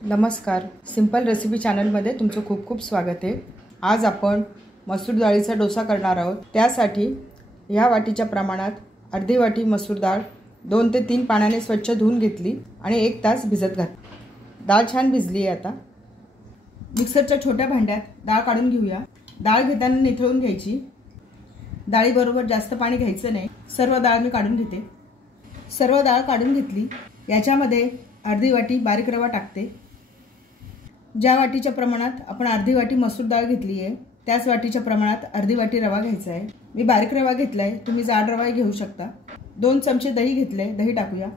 नमस्कार, simple recipe चॅनलमध्ये तुमचं खूप खूप स्वागत आहे। आज आपण मसूर डाळीचा डोसा करणार आहोत। त्यासाठी या वाटीच्या प्रमाणात अर्धी वाटी मसूर डाळ 2 ते 3 पाण्याने स्वच्छ धुवून घेतली आणि 1 तास भिजत घातली। डाळ छान भिजली आहे। आता मिक्सरच्या छोट्या भांड्यात डाळ काढून घेऊया। डाळ घेताना निथळून घ्यायची। डाळीबरोबर जास्त पाणी घ्यायचं नाही। सर्व डाळ मी काढून घेते। सर्व डाळ काढून घेतली। याच्यामध्ये अर्धी वाटी बारीक रवा टाकते। ज्या वाटीच्या प्रमाणात आपण अर्धी वाटी मसूर डाळ घेतली आहे त्याच वाटीच्या प्रमाणात अर्धी वाटी रवा घ्यायचा आहे। मी बारीक रवा घेतलाय, तुम्ही जाड रवा घेऊ शकता। 2 चमचे दही घेतले, दही टाकूया।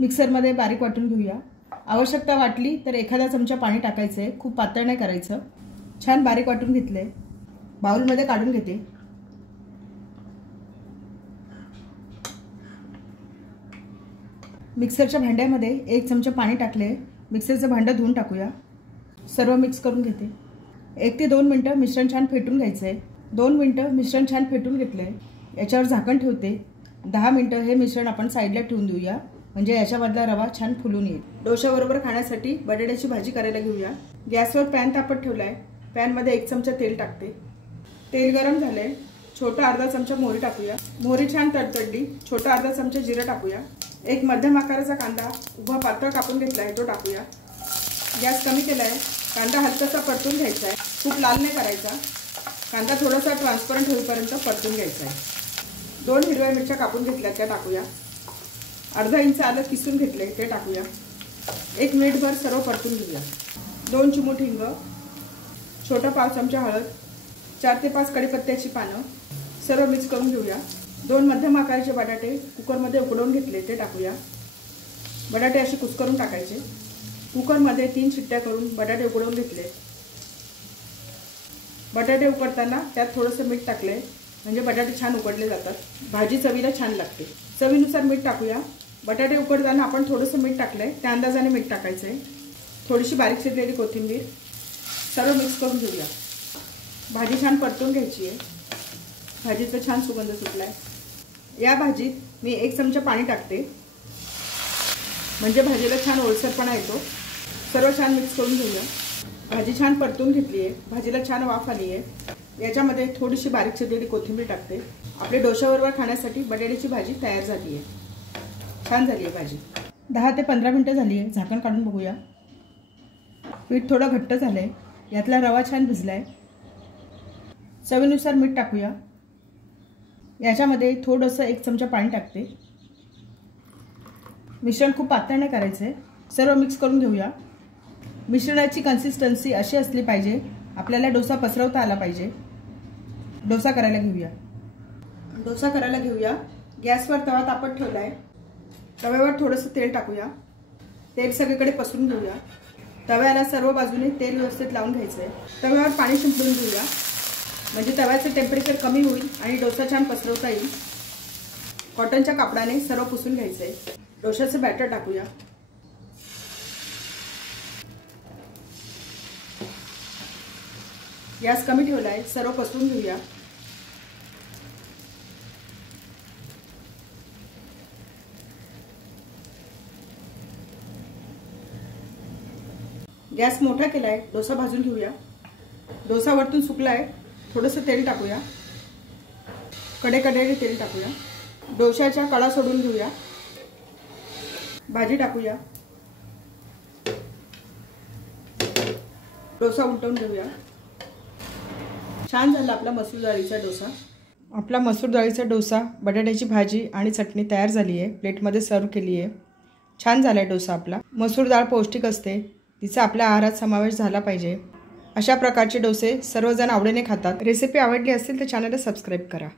मिक्सर मध्ये बारीक वाटून घेऊया। आवश्यकता वाटली तर एखादा चमचा पाणी टाकायचं आहे, खूप पातळ नाही करायचं। छान बारीक वाटून घेतले, बाउल मध्ये काढून घेते। मिक्सरच्या भांड्यामध्ये 1 चमचा पाणी टाकले। मिक्सरचं भांडं धुवून टाकूया। सर्व मिक्स करून घेते। 1 ते 2 मिनिटं मिश्रण छान फेटून घ्यायचं आहे। 2 मिनिटं मिश्रण छान फेटून घेतलंय। याच्यावर झाकण ठेवते। 10 मिनिटं हे मिश्रण आपण साईडला ठेवून देऊया, म्हणजे याच्यामधला रवा छान फुलून येईल। डोशाबरोबर खाण्यासाठी बटाट्याची भाजी करायला घेऊया। गॅसवर पॅन तापत ठेवलाय। पॅन मध्ये 1 चमचा तेल टाकते। तेल गरम झालंय। छोटा अर्धा चमचा मोहरी टाकूया। मोहरी छान तडतडली। छोटा अर्धा चमचा जिरं टाकूया। एक मध्यम आकाराचा कांदा उभा पातळ कापून घेतला आहे, तो टाकूया। गॅस कमी केलाय। कांदा हलकासा परतून घ्यायचा आहे, खूप लाल नाही करायचा। कांदा थोडासा ट्रान्सपरंट होईपर्यंत परतून घ्यायचा आहे। 2 हिरव्या मिरच्या कापून घेतल्या, त्या टाकूया। अर्धा इंच आलं किसून घेतले, ते टाकूया। 1 मिनिटभर सर्व परतून घेऊया। 2 चिमूट हिंग, छोटा पाव चमचा हळद, 4 ते 5 कढीपत्त्याची पानं, सर्व मिक्स करून घेऊया। 2 मध्यम आकाराचे बटाटे कुकरमध्ये उकडवून घेतले, ते टाकूया। बटाटे असे कुस्करून टाकायचे। कुकरमध्ये 3 शिट्ट्या करून बटाटे उकडवून घेतले। बटाटे उकडताना त्यात थोडंसं मीठ टाकले, म्हणजे बटाटे छान उकडले जातात। भाजी चवीला छान लागते। चवीनुसार मीठ टाकूया। बटाटे उकडताना आपण थोडंसं मीठ टाकलंय, त्या अंदाजाने मीठ टाकायचं आहे। थोडीशी बारीक चिरलेली कोथिंबीर, सर्व मिक्स करून घेऊया। भाजी छान परतून घ्यायची आहे। भाजीचा छान सुगंध सुटलाय। या भाजीत मी 1 चमचा पाणी टाकते, म्हणजे भाजीला छान ओलसरपणा येतो। सर्व छान मिक्स करून घेऊया। भाजी छान परतून घेतली आहे। भाजीला छान वाफ आली आहे। याच्यामध्ये थोडीशी बारीक चिरलेली कोथिंबीर टाकते। आपले डोशाबरोबर खाण्यासाठी बटाट्याची भाजी तयार झाली आहे। छान झाली आहे भाजी। 10 ते 15 मिनिटं झाली आहे। झाकण काढून बघूया। पीठ थोडं घट्ट झालंय। यातला रवा छान भिजलाय। चवीनुसार मीठ टाकूया। याच्यामध्ये थोडंसं 1 चमचा पाणी टाकते। मिश्रण खूप पातळ नाही करायचे। सर्व मिक्स करून घेऊया। मिश्रणाची कन्सिस्टन्सी अशी असली पाहिजे, आपल्याला डोसा पसरवता आला पाहिजे। डोसा करायला घेऊया। गॅसवर तवा तापत ठेवलाय। तव्यावर थोडंसं तेल टाकूया। तेल सगळीकडे पसरून घेऊया। तव्याला सर्व बाजूने तेल व्यवस्थित लावून घ्यायचंय। तव्यावर पाणी शिंपडून घेऊया, म्हणजे तव्याचं टेम्परेचर कमी होईल आणि डोसा छान पसरवता येईल। कॉटनच्या कापडाने सर्व पुसून घ्यायचंय। डोशाचं बॅटर टाकूया। गॅस कमी ठेवलाय। सर्व पसरून घेऊया। गॅस मोठा केलाय। डोसा भाजून घेऊया। डोसा वरतून सुकलाय। थोडंसं तेल टाकूया। कडेकडेने तेल टाकूया। डोशाच्या कडा सोडून घेऊया। भाजी टाकूया। डोसा उलटवून घेऊया। छान झाला आपला मसूर डाळीचा डोसा। आपला मसूर डाळीचा डोसा, बटाट्याची भाजी आणि चटणी तयार झाली आहे। प्लेटमध्ये सर्व केली आहे। छान झालाय डोसा आपला। मसूर डाळ पौष्टिक असते, तिचा आपल्या आहारात समावेश झाला पाहिजे। अशा प्रकारचे डोसे सर्वजण आवडीने खातात। रेसिपी आवडली असेल तर चॅनलला सबस्क्राईब करा।